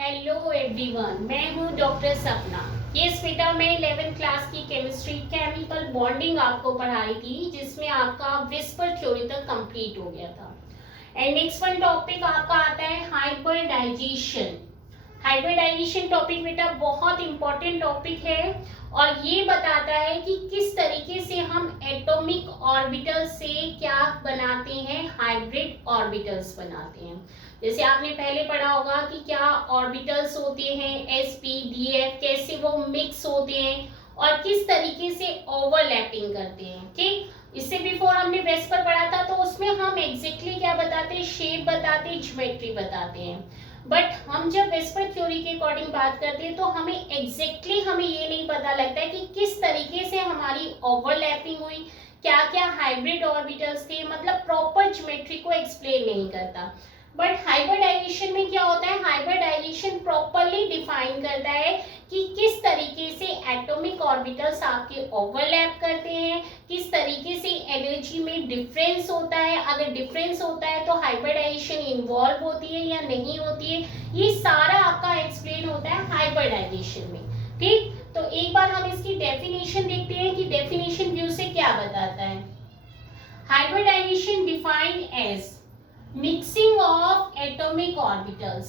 Hello everyone, मैं हूं doctor सपना। यस बेटा, मैं 11th क्लास की केमिस्ट्री केमिकल बॉन्डिंग आपको पढ़ाई थी, जिसमें आपका विस्पर थ्योरी तक कंप्लीट हो गया था। एंड नेक्स्ट वन टॉपिक आपका आता है हाइब्रिडाइजेशन। हाइब्रिडाइजेशन टॉपिक बेटा बहुत इंपॉर्टेंट टॉपिक है और ये बताता है कि किस तरीके से हम एटॉमिक ऑर्बिटल से क्या बनाते हैं, हाइब्रिड ऑर्बिटल्स बनाते हैं। जैसे आपने पहले पढ़ा होगा कि क्या ऑर्बिटल्स होते हैं sp df, कैसे वो मिक्स होते हैं और किस तरीके से ओवरलैपिंग करते हैं। ठीक, इससे बिफोर हमने वेस्पर पढ़ा था, तो उसमें हम एग्जैक्टली क्या बताते हैं, शेप बताते हैं, ज्योमेट्री बताते हैं। बट हम जब वेस्पर थ्योरी के अकॉर्डिंग बात करते हैं तो हमें एग्जैक्टली हमें ये नहीं पता लगता है कि किस तरीके से हमारी ओवरलैपिंग हुई, क्या क्या हाइब्रिड ऑर्बिटल्स थे, मतलब प्रॉपर ज्योमेट्री को एक्सप्लेन नहीं करता। बट हाइब्रिडाइजेशन में क्या होता है, हाइब्रिडाइजेशन प्रॉपरली डिफाइन करता है कि किस तरीके से एटॉमिक ऑर्बिटल्स आपके ओवरलैप करते हैं, किस तरीके से एनर्जी में डिफरेंस होता है, अगर डिफरेंस होता है तो हाइब्रिडाइजेशन इन्वॉल्व होती है या नहीं होती है, ये सारा आपका एक्सप्लेन होता है हाइब्रिडाइजेशन में। ठीक, तो एक बार हम इसकी डेफिनेशन देखते हैं कि डेफिनेशन व्यू से क्या बताता है। Hybridisation defined as mixing of atomic orbitals.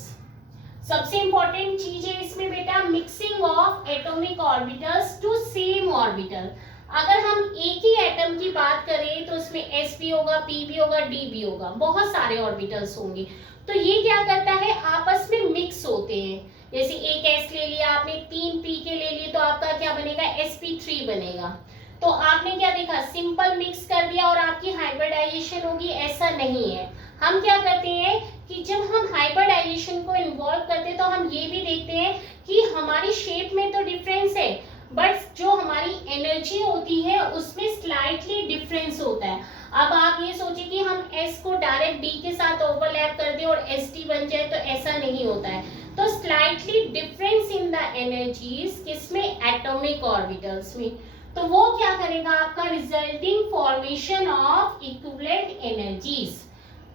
सबसे इंपॉर्टेंट चीज है इसमें बेटा, mixing of atomic orbitals to same orbital. अगर हम एक ही एटम की बात करें तो उसमें s भी होगा, p भी होगा, d भी होगा, बहुत सारे ऑर्बिटल्स होंगे। तो ये क्या करता है, आपस में मिक्स होते हैं। जैसे एक s ले लिया आपने, 3 p के ले लिए, तो आपका क्या बनेगा, sp3 बनेगा। तो आपने क्या देखा, सिंपल मिक्स कर दिया और आपकी हाइब्रिडाइजेशन होगी, ऐसा नहीं है। हम क्या करते हैं कि जब हम हाइब्रिडाइजेशन को इन्वॉल्व करते हैं तो हम ये भी देखते हैं कि हमारी शेप में तो डिफरेंस है, बट जो हमारी एनर्जी होती है उसमें स्लाइटली डिफरेंस होता है। अब आप ये सोचिए कि हम S को डायरेक्ट D के साथ ओवरलैप कर दें और ST बन जाए, तो ऐसा नहीं होता है। तो slightly difference in the energies, किसमें, एटॉमिक ऑर्बिटल्स में। तो वो क्या करेगा, आपका resulting formation of equivalent energies.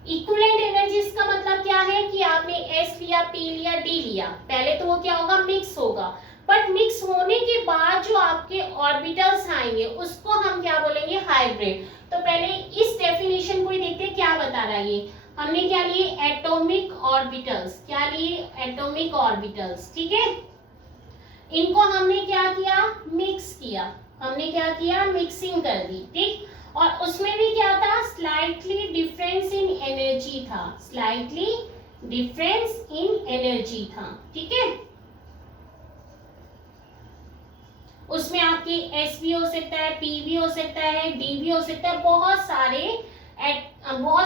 Equivalent energies का मतलब क्या है कि आपने S लिया, P लिया, D लिया, पहले तो वो क्या होगा, मिक्स होगा। बट मिक्स होने के बाद जो आपके ऑर्बिटल्स आएंगे उसको हम क्या बोलेंगे, हाइब्रिड। तो पहले इस डेफिनेशन को ही देखते हैं क्या बता रहा है ये। हमने क्या लिए, एटॉमिक ऑर्बिटल्स, क्या लिए, एटॉमिक ऑर्बिटल्स। ठीक है, इनको हमने क्या किया, मिक्स किया, हमने क्या किया, मिक्सिंग कर दी। ठीक, और उसमें भी क्या था, स्लाइटली डिफरेंस इन एनर्जी था, स्लाइटली डिफरेंस इन एनर्जी था। ठीक है, उसमें आपके S भी हो सकता है, P भी हो सकता है, D भी हो सकता है, बहुत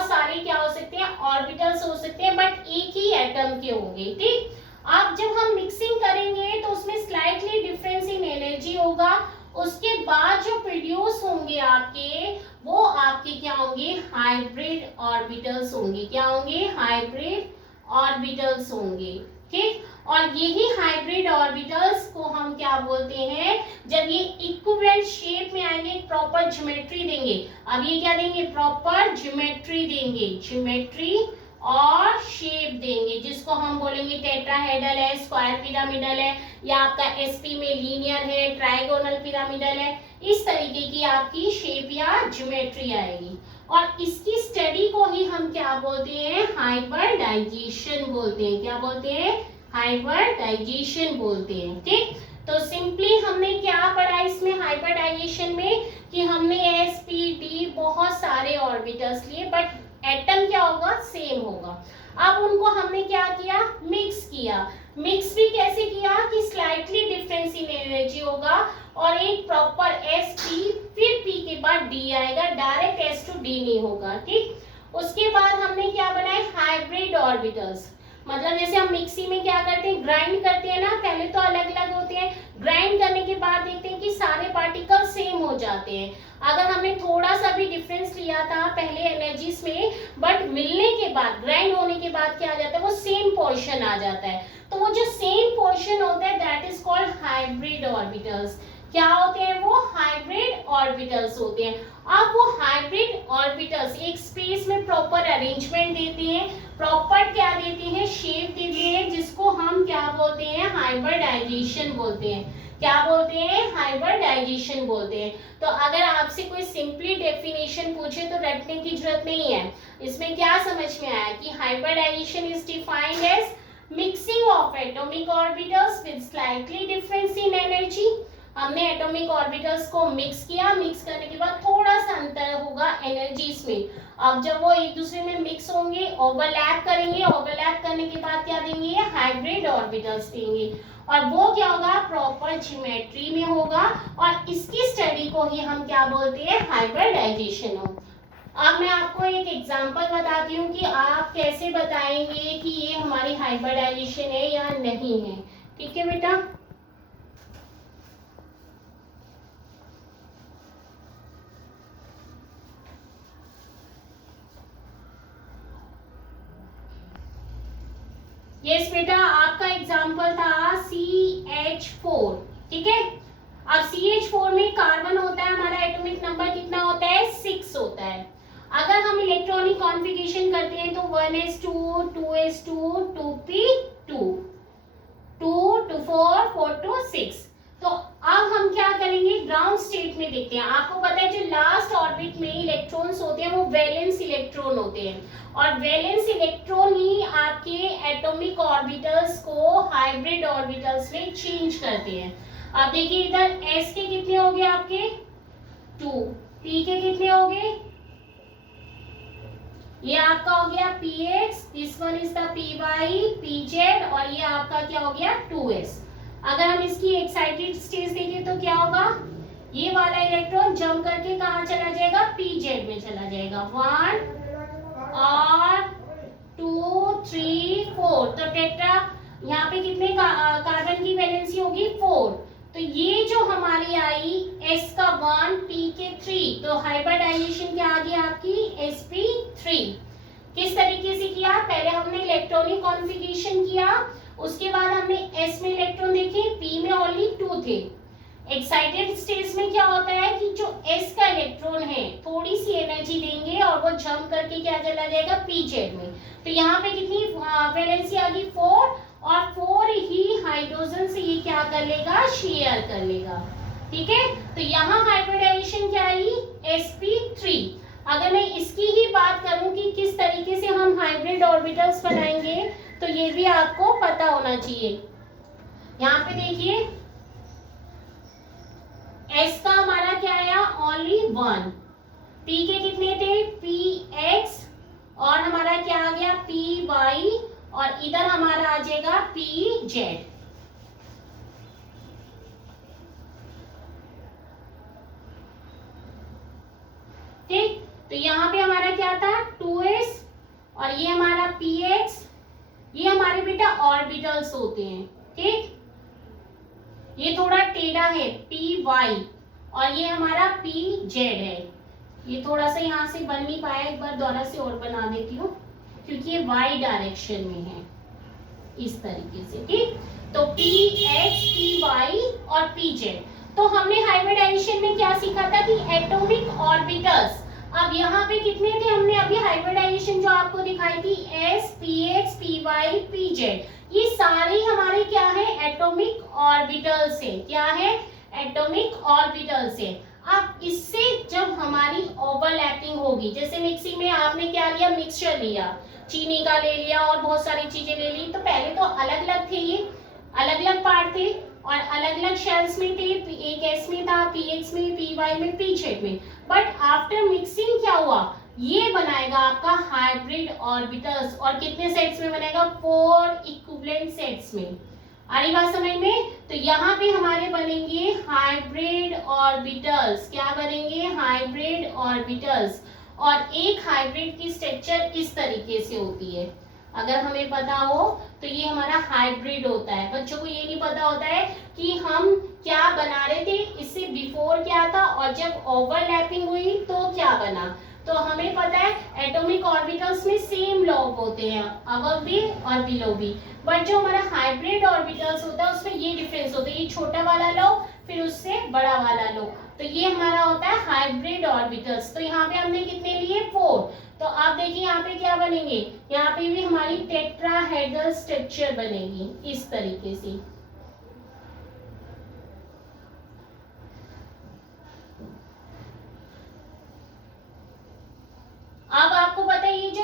सारे क्या हो सकते हैं, ऑर्बिटल्स हो सकते हैं, बट एक ही एटम के होंगे। ठीक, अब जब हम मिक्सिंग करेंगे तो उसमें स्लाइटली डिफरेंस इन एनर्जी होगा। उसके बाद जो प्रोड्यूस होंगे आपके, वो आपके क्या होंगे, हाइब्रिड ऑर्बिटल्स होंगे। क्या होंगे, हाइब्रिड ऑर्बिटल्स होंगे। ठीक, और यही हाइब्रिड ऑर्बिटल्स को हम क्या बोलते हैं, जब ये इक्विवेलेंट शेप में आएंगे, प्रॉपर ज्योमेट्री देंगे। अब ये क्या देंगे, प्रॉपर ज्योमेट्री देंगे, ज्योमेट्री और शेप देंगे, जिसको हम बोलेंगे टेट्राहेड्रल है, स्क्वायर पिरामिडल है, या आपका sp में लीनियर है, ट्राइगोनल पिरामिडल है। इस तरीके की आपकी शेप या ज्योमेट्री आएगी और इसकी स्टडी को ही हम क्या बोलते हैं, हाइब्रिडाइजेशन बोलते हैं। क्या बोलते हैं, हाइब्रिडाइजेशन बोलते हैं। ठीक, तो सिंपली हमने क्या पढ़ा इसमें, हाइब्रिडाइजेशन में, कि हमने sp d बहुत सारे ऑर्बिटल्स लिए, बट एटम क्या होगा, सेम होगा। अब उनको हमने क्या किया, मिक्स किया। मिक्स भी कैसे किया कि स्लाइटली डिफरेंस इन एनर्जी होगा और एक प्रॉपर sp, फिर p के बाद d आएगा, डायरेक्ट s to d नहीं होगा। ठीक, उसके बाद हमने क्या बनाए, हाइब्रिड ऑर्बिटल्स। मतलब जैसे हम मिक्सी में क्या करते हैं, ग्राइंड करते हैं ना, पहले तो अलग अलग होते हैं, ग्राइंड करने के बाद देखते हैं कि सारे पार्टिकल सेम हो जाते हैं। अगर हमने थोड़ा सा भी डिफरेंस लिया था पहले एनर्जीज में, बट मिलने के बाद, ग्राइंड होने के बाद क्या आ जाता है, वो सेम पोर्शन आ जाता है। तो वो जो सेम पोर्शन होता है, that is called hybrid orbitals. क्या होते हैं वो, हाइब्रिड ऑर्बिटल्स होते हैं। अब वो हाइब्रिड ऑर्बिटल्स एक स्पेस में प्रॉपर अरेंजमेंट देते हैं, प्रॉपर क्या देते हैं, शेप देते हैं, जिसको हम क्या बोलते हैं, हाइब्रिडाइजेशन बोलते हैं। क्या बोलते हैं? हाइब्रिडाइजेशन बोलते हैं। तो अगर आपसे कोई सिंपली डेफिनेशन पूछे तो रटने की जरूरत नहीं है। इसमें क्या समझ में आया कि hybridisation is defined as mixing of atomic orbitals with slightly difference in energy. हमने एटॉमिक ऑर्बिटल्स को मिक्स किया, मिक्स करने के बाद थोड़ा सा अंतर होगा एनर्जीज में। अब जब वो एक दूसरे में मिक्स होंगे, ओवरलैप करेंगे, ओवरलैप करने के बाद क्या देंगे? हाइब्रिड ऑर्बिटल्स देंगे। और वो क्या होगा? प्रॉपर ज्योमेट्री में होगा। और इसकी स्टडी को ही हम क्या बोलते हैं? हाइब्रिडाइजेशन हो। अब मैं आपको एक एग्जांपल बताती हूँ कि आप कैसे बताएंगे कि ये हमारी हाइब्रिडाइजेशन है या नहीं है। ठीक है बेटा? यस बेटा, आपका एग्जांपल था CH4। ठीक है, अब CH4 में कार्बन होता है, हमारा एटॉमिक नंबर कितना होता है? 6 होता है। अगर हम इलेक्ट्रॉनिक कॉन्फ़िगरेशन करते हैं तो 1s2 2s2 2p2 2 to 4 4 to 6। तो अब हम क्या करेंगे? ग्राउंड स्टेट में देखते हैं। आपको पता है जो लास्ट ऑर्बिट में इलेक्ट्रॉन्स होते हैं वो वैलेंस इलेक्ट्रॉन होते हैं, और वैलेंस इलेक्ट्रॉन ही आपके एटॉमिक ऑर्बिटल्स को हाइब्रिड ऑर्बिटल्स में चेंज करते हैं। अब देखिए इधर s के कितने हो गए आपके? 2, p के कितने हो गए? ये आपका हो गया px, this one is the py pz, और ये आपका क्या हो गया? 2s। अगर हम इसकी एक्साइटेड स्टेज देखें तो क्या होगा? ये वाला इलेक्ट्रॉन जंप करके कहाँ चला जाएगा? pz में चला जाएगा। 1 और 2 3 4, तो टेट्रा यहाँ पे कितने कार्बन की वैलेंसी होगी? 4। तो ये जो हमारी आई s का 1 p के 3, तो हाइब्रिडाइजेशन क्या आ गई आपकी? sp3। किस तरीके से किया? पहले हमने इलेक्ट्रॉनिक कॉन्फ़िगरेशन किया, उसके बाद हमने s में इलेक्ट्रॉन देखे, p में ओनली 2 थे। एक्साइटेड स्टेज में क्या होता है कि जो s का इलेक्ट्रॉन है थोड़ी सी एनर्जी देंगे और वो जंप करके क्या चला जाएगा? pz में। तो यहाँ पे कितनी वैलेंसी आ गई? 4, और 4 ही हाइड्रोजन से ये क्या कर लेगा? शेयर कर लेगा। ठीक है, तो यहाँ हाइब्रिडाइजेशन क्या आई? sp3। अगर मैं इसकी ही बात करूं कि किस तरीके से हम हाइब्रिड ऑर्बिटल्स बनाएंगे तो ये भी आपको पता होना चाहिए। यहाँ पे देखिए s का हमारा क्या आया? ओनली 1। p के कितने थे? px, और हमारा क्या आ गया? py, और इधर हमारा आ जाएगा pz। ठीक, तो यहाँ पे हमारा क्या था? 2s, और ये हमारा px, ये हमारे बेटा ऑर्बिटल्स होते हैं। ठीक, ये थोड़ा टेढ़ा है py, और ये हमारा pz है। ये थोड़ा सा यहाँ से बन नहीं पाया, एक बार दोबारा से और बना देती हूँ क्योंकि ये y डायरेक्शन में है, इस तरीके से। ठीक, तो px py और pz। तो हमने हाइब्रिडाइजेशन में क्या सीखा था कि एटॉमिक ऑर्बिटल्स, अब यहाँ पे कितने थे? हमने अभी हाइब्रिडाइजेशन जो आपको दिखाई थी s px py pz, ये सारे हमारे क्या है? एटॉमिक ऑर्बिटल्स है। क्या है? एटॉमिक ऑर्बिटल्स है। अब इससे जब हमारी ओवरलैपिंग होगी, जैसे मिक्सिंग में आपने क्या लिया? मिक्सचर लिया, चीनी का ले लिया और बहुत सारी चीजें ले ली, तो पहले तो अलग अलग थे, ये अलग अलग पार्ट थे और अलग अलग शेल्स में थे। एक s में था, px में, py में, pz में, बट आफ्टर मिक्सिंग क्या हुआ? ये बनाएगा आपका हाइब्रिड ऑर्बिटल्स, और कितने सेट्स में बनेगा? 4 इक्विवेलेंट सेट्स में। आ रही बात समझ में? तो यहाँ पे हमारे बनेंगे हाइब्रिड ऑर्बिटल्स। क्या बनेंगे? Hybrid orbitals. और एक हाइब्रिड की स्ट्रक्चर इस तरीके से होती है, अगर हमें पता हो तो ये हमारा हाइब्रिड होता है। बच्चों को ये नहीं पता होता है कि हम क्या बना रहे थे, इससे बिफोर क्या था और जब ओवरलैपिंग हुई तो क्या बना। तो हमें पता है एटॉमिक ऑर्बिटल्स में सेम लॉ होते हैं, अबव भी और बिलो भी, बट जो हमारा हाइब्रिड ऑर्बिटल्स होता है उसमें ये डिफरेंस होता है, ये छोटा वाला लॉ फिर उससे बड़ा वाला लॉ, तो ये हमारा होता है हाइब्रिड ऑर्बिटल्स। तो यहाँ पे हमने कितने लिए? 4। तो आप देखिए यहाँ पे क्या बनेंगे, यहाँ पे भी हमारी टेट्राहेड्रल स्ट्रक्चर बनेगी इस तरीके से। अब आपको पता है ये जो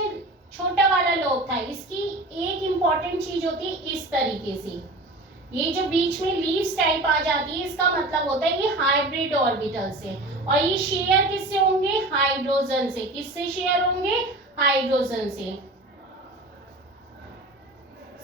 छोटा वाला लोब था, इसकी एक इंपॉर्टेंट चीज होती है इस तरीके से, ये जो बीच में लीव्स टाइप आ जाती है इसका मतलब होता है ये हाइब्रिड ऑर्बिटल से, और ये शेयर किससे होंगे, हाइड्रोजन से। किससे शेयर होंगे, हाइड्रोजन से।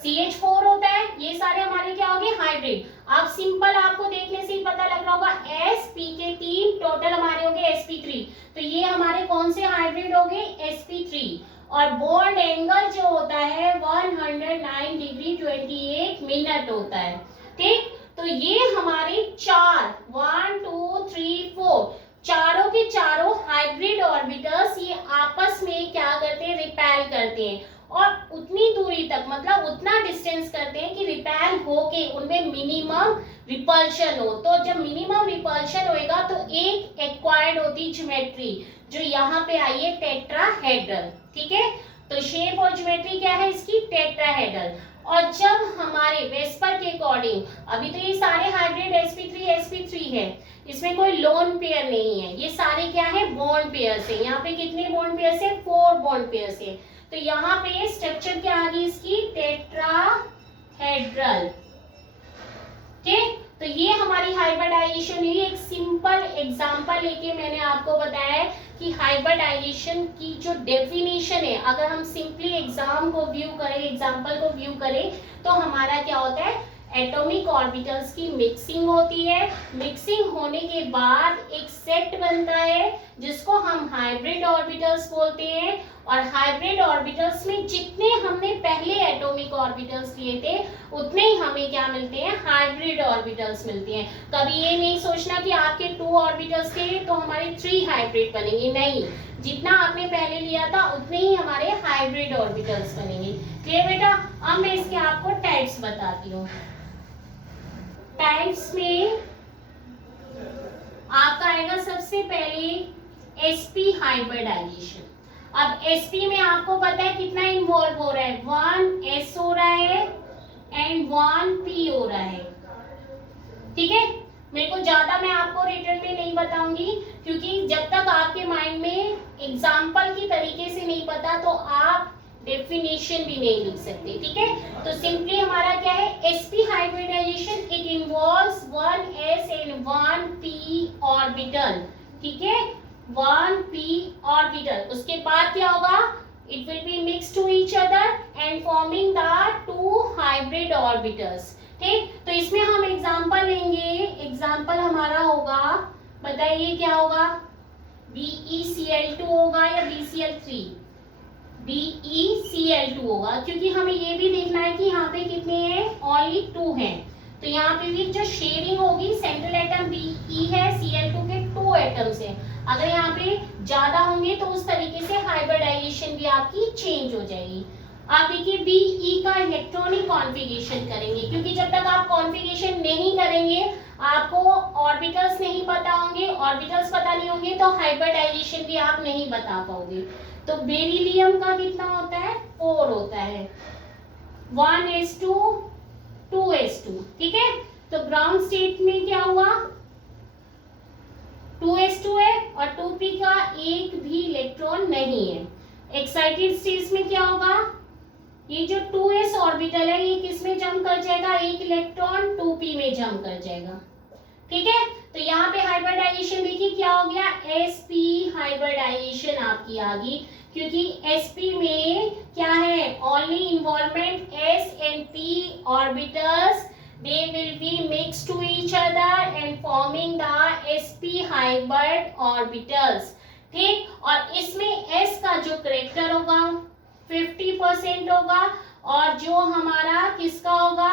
CH4 होता है, ये सारे हमारे क्या हो गए, हाइब्रिड। अब सिंपल आपको देखने से ही पता लग रहा होगा, sp के 3 टोटल हमारे हो गए sp3, तो ये हमारे कौन से हाइब्रिड हो गए, sp3। और बॉन्ड एंगल जो होता है 109 डिग्री 28 मिनट होता है, ठीक। तो ये हमारे 1 2 3 4 चारों के चारों हाइब्रिड ऑर्बिटल्स ये आपस में क्या करते हैं, रिपेल करते हैं, और उतनी दूरी तक मतलब उतना डिस्टेंस करते हैं कि रिपेल होके उनमें मिनिमम रिपल्शन हो। तो जब मिनिमम रिपल्शन होएगा तो एक एक्वायर्ड होती ज्योमेट्री जो यहाँ पे आई है टेट्राहेड्रल, ठीक है। तो शेप और ज्योमेट्री क्या है इसकी, टेट्राहेड्रल। और जब हमारे वेस्पर के अकॉर्डिंग, अभी तो ये सारे हाइब्रिड sp3 है, इसमें कोई लोन पेयर नहीं है, ये सारे क्या है, बॉन्ड पेयर से। यहाँ पे कितने बॉन्ड पेयर से, 4 बॉन्ड पेयर से। तो यहाँ पे स्ट्रक्चर क्या आ गई इसकी, टेट्राहेड्रल, ठीक। तो ये हमारी हाइब्रिडाइजेशन हुई। एक सिंपल एग्जांपल लेके मैंने आपको बताया कि हाइब्रिडाइजेशन की जो डेफिनेशन है, अगर हम सिंपली एग्जाम को व्यू करें, एग्जांपल को व्यू करें, तो हमारा क्या होता है, एटॉमिक ऑर्बिटल्स की मिक्सिंग होती है। मिक्सिंग होने के बाद एक सेट बनता है जिसको हम हाइब्रिड ऑर्बिटल्स बोलते हैं। और हाइब्रिड ऑर्बिटल्स में जितने हमने पहले एटॉमिक ऑर्बिटल्स लिए थे उतने ही हमें क्या मिलते हैं, हाइब्रिड ऑर्बिटल्स मिलते हैं। कभी ये नहीं सोचना कि आपके 2 ऑर्बिटल्स थे तो हमारे 3 हाइब्रिड बनेंगे, नहीं, जितना आपने पहले लिया था उतने ही हमारे हाइब्रिड ऑर्बिटल्स बनेंगे। क्लियर बेटा। अब मैं इसके आपको टाइप्स बताती हूँ। टाइप्स में आपका आएगा सबसे पहले sp हाइब्रिडाइजेशन। अब sp में आपको पता है कितना इन्वॉल्व हो रहा है, 1 s हो रहा है एंड 1 p हो रहा है, ठीक है। मेरे को ज्यादा मैं आपको रिटर्न में नहीं बताऊंगी, क्योंकि जब तक आपके माइंड में एग्जाम्पल की तरीके से नहीं पता तो आप डेफिनेशन भी नहीं लिख सकते, ठीक है। तो सिंपली हमारा क्या है, sp hybridisation, it involves 1 s and 1 p orbital, ठीक है, 1 p ऑर्बिटल। उसके बाद क्या होगा, it will be mixed to each other and forming the 2 hybrid orbitals, ठीक। तो इसमें हम एग्जांपल लेंगे, एग्जांपल हमारा होगा, बताइए क्या होगा, BeCl2 होगा या BeCl3, BeCl2 होगा, क्योंकि हमें ये भी देखना है कि यहाँ पे कितने हैं, ओनली 2 हैं। तो यहाँ पे भी जो शेयरिंग होगी, सेंट्रल एटम Be है, Cl2 के 2 एटम्स हैं। अगर यहाँ पे ज्यादा होंगे तो उस तरीके से हाइब्रिडाइजेशन भी आपकी चेंज हो जाएगी। आप देखिए Be का इलेक्ट्रॉनिक कॉन्फ़िगरेशन करेंगे, क्योंकि जब तक आप कॉन्फ़िगरेशन नहीं करेंगे, आपको ऑर्बिटल्स नहीं पता होंगे, ऑर्बिटल्स पता नहीं होंगे तो हाइब्रिडाइजेशन भी आप नहीं बता पाओगे। तो बेरिलियम का कितना होता है, 4 होता है, 1s2 2s2, ठीक है। तो ग्राउंड स्टेट में क्या हुआ, 2s2 है और 2p का एक भी इलेक्ट्रॉन नहीं है। एक्साइटेड स्टेट में क्या होगा, ये जो 2s ऑर्बिटल है ये किस में जंप कर जाएगा, एक इलेक्ट्रॉन 2p में जंप कर जाएगा, ठीक है। तो यहाँ पे हाइब्रिडाइजेशन देखिए क्या हो गया, sp हाइब्रिडाइजेशन आपकी आ गई, क्योंकि sp में क्या है, only involvement s and p orbitals, they will be mixed to each other and forming the sp hybrid orbitals, ठीक। और इसमें s का जो करेक्टर होगा 50% होगा, और जो हमारा किसका होगा,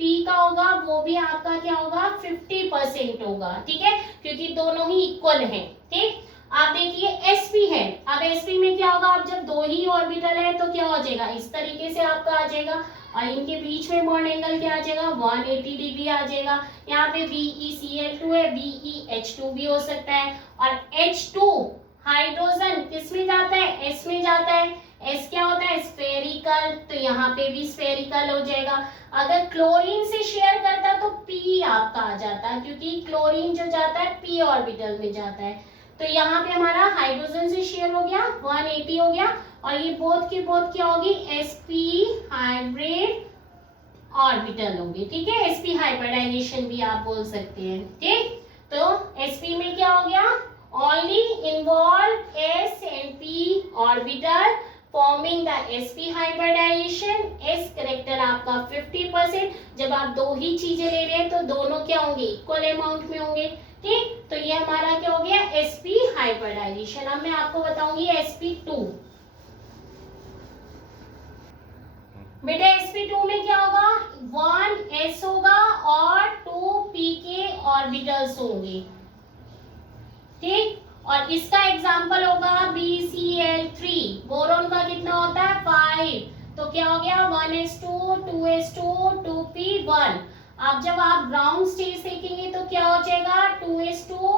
p का होगा, वो भी आपका क्या होगा, 50% होगा, ठीक है, क्योंकि दोनों ही इक्वल हैं, ठीक। आप देखिए sp है, अब sp में क्या होगा, अब जब 2 ही ऑर्बिटल है तो क्या हो जाएगा, इस तरीके से आपका आ जाएगा, और इनके बीच में बॉन्ड एंगल क्या आ जाएगा, 180 डिग्री आ जाएगा। यहाँ पे BeCl2 है, BeH2 भी हो सकता है, और H2 हाइड्रोजन किस में जाता है, एस में जाता है। एस क्या होता है, स्फेरिकल, तो यहाँ पे भी स्फेरिकल हो जाएगा। अगर क्लोरीन से शेयर करता तो पी आपका आ जाता, क्योंकि क्लोरीन जो जाता है पी ऑर्बिटल में जाता है। तो यहाँ पे हमारा हाइड्रोजन से शेयर हो गया, 180 हो गया, और ये बोथ की बोथ क्या होगी, sp हाइब्रिड ऑर्बिटल होगी। ठीक है, sp हाइब्रिडाइजेशन भी आप बोल सकते हैं। ठीक, तो sp में क्या हो गया, only involve s and p orbital forming the sp hybridization। s character आपका 50%। जब आप दो ही चीजें ले रहे हैं तो दोनों क्या होंगे, इक्वल अमाउंट में होंगे। ठीक, तो ये हमारा क्या हो गया, sp हाइब्रिडाइजेशन। अब मैं आपको बताऊंगी sp2। बेटा sp2 में क्या होगा, 1s होगा और 2p के ऑर्बिटल्स होंगे। ठीक, और इसका एग्जाम्पल होगा BCl3। बोरोन का कितना होता है, 5। तो क्या हो गया, 1s2 2s2 2p1। अब जब आप ग्राउंड स्टेज देखेंगे तो क्या हो जाएगा, 2s2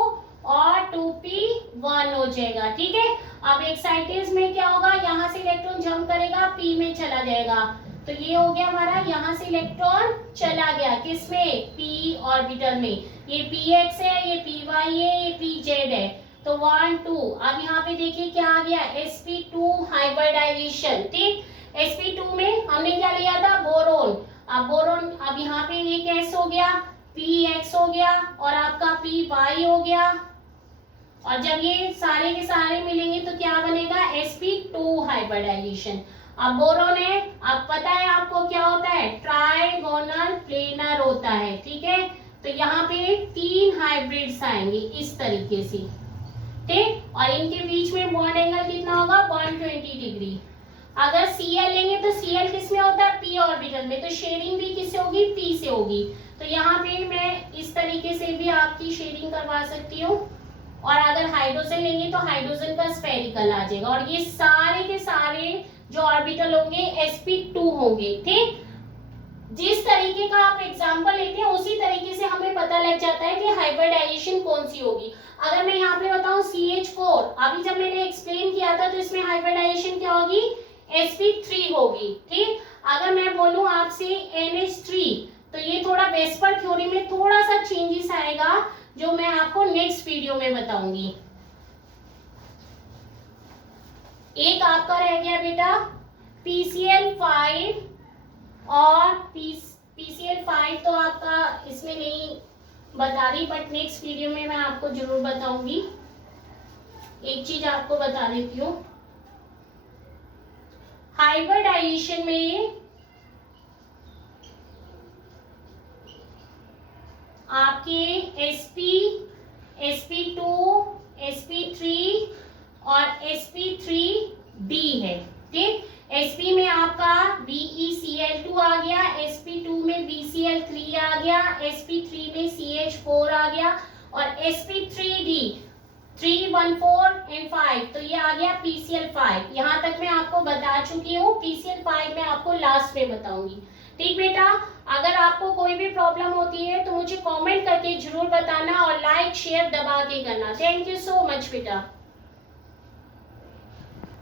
और 2p1 हो जाएगा। ठीक है, अब एक्साइटेज में क्या होगा, यहाँ से इलेक्ट्रॉन जंप करेगा, p में चला जाएगा। तो ये हो गया हमारा, यहाँ से इलेक्ट्रॉन चला गया किसमें, p ऑर्बिटल में। ये px है, ये py है, ये pz है। तो 1 2। अब यहाँ पे देखिए क्या आ गया, sp2 हाइब्रिडाइजेशन। ठीक, sp2 में हमने क्या लिया था, बोरोन। अब बोरोन, अब यहाँ पे एक s हो गया, px हो गया, और आपका py हो गया। और जब ये सारे के सारे मिलेंगे तो क्या बनेगा, sp2 हाइब्रिडाइजेशन। अब बोरोन है, अब पता है आपको क्या होता है, ट्राइगोनल प्लेनर होता है। ठीक है, तो यहाँ पे 3 हाइब्रिड्स आएंगे इस तरीके से। ठीक, और इनके बीच में बॉन्ड एंगल कितना होगा, 120 डिग्री। अगर Cl लेंगे तो Cl किस में होता है, p ऑर्बिटल में, तो शेयरिंग भी किससे होगी, p से होगी। तो यहाँ पे मैं इस तरीके से भी आपकी शेयरिंग करवा सकती हूँ। और अगर हाइड्रोजन लेंगे तो हाइड्रोजन का स्फेरिकल आ जाएगा, और ये सारे के सारे जो ऑर्बिटल होंगे sp2 होंगे। ठीक, जिस तरीके का आप एग्जांपल लेते हैं उसी तरीके से हमें पता लग जाता है कि हाइब्रिडाइजेशन कौन सी होगी। अगर मैं यहाँ पे बताऊं CH4, अभी जब मैंने एक्सप्लेन किया था तो इसमें हाइब्रिडाइजेशन क्या होगी, sp3 होगी। ठीक, अगर मैं बोलूं आपसे NH3, तो ये थोड़ा वेस्पर थ्योरी में थोड़ा सा चेंजेस आएगा, जो मैं आपको नेक्स्ट वीडियो में बताऊंगी। एक आपका रह गया बेटा PCl5, और PCl5 तो आपका इसमें नहीं बता रही, बट नेक्स्ट वीडियो में मैं आपको जरूर बताऊंगी। एक चीज आपको बता देती हूँ, हाइब्रिडाइजेशन में आपके sp2 sp3 और sp3d है। ठीक, sp में आपका BeCl2 आ गया, sp2 में BCl3 आ गया, sp3 में CH4 आ गया, और sp3d 3 1 4 and 5, तो ये आ गया PCl5। यहाँ तक मैं आपको बता चुकी हूँ, PCl5 मैं आपको लास्ट में बताऊंगी। ठीक बेटा, अगर आपको कोई भी प्रॉब्लम होती है तो मुझे कमेंट करके जरूर बताना, और लाइक शेयर दबा के करना। थैंक यू सो मच बेटा।